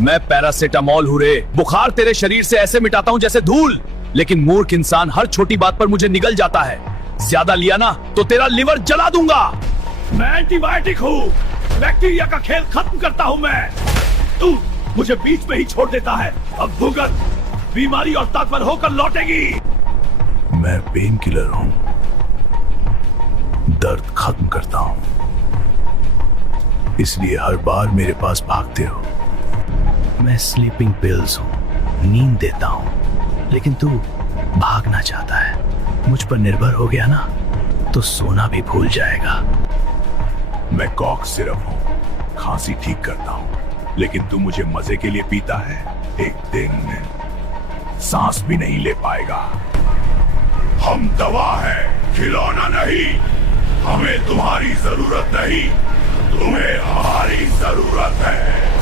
मैं पैरासिटामोल हूँ रे। बुखार तेरे शरीर से ऐसे मिटाता हूँ जैसे धूल, लेकिन मूर्ख इंसान हर छोटी बात पर मुझे निगल जाता है। ज्यादा लिया ना तो तेरा लिवर जला दूंगा। मैं एंटीबायोटिक हूँ, बैक्टीरिया का खेल खत्म करता हूँ मैं। तू मुझे बीच में ही छोड़ देता है। अब भुगत, बीमारी और ताकतवर होकर लौटेगी। मैं पेन किलर हूँ, दर्द खत्म करता हूँ, इसलिए हर बार मेरे पास भागते हो। मैं स्लीपिंग पिल्स हूँ, नींद देता हूँ, लेकिन तू भागना चाहता है। मुझ पर निर्भर हो गया ना तो सोना भी भूल जाएगा। मैं कॉक सिरप हूँ, खांसी ठीक करता हूँ, लेकिन तू मुझे मजे के लिए पीता है। एक दिन सांस भी नहीं ले पाएगा। हम दवा है, खिलौना नहीं। हमें तुम्हारी जरूरत नहीं, तुम्हें हमारी जरूरत है।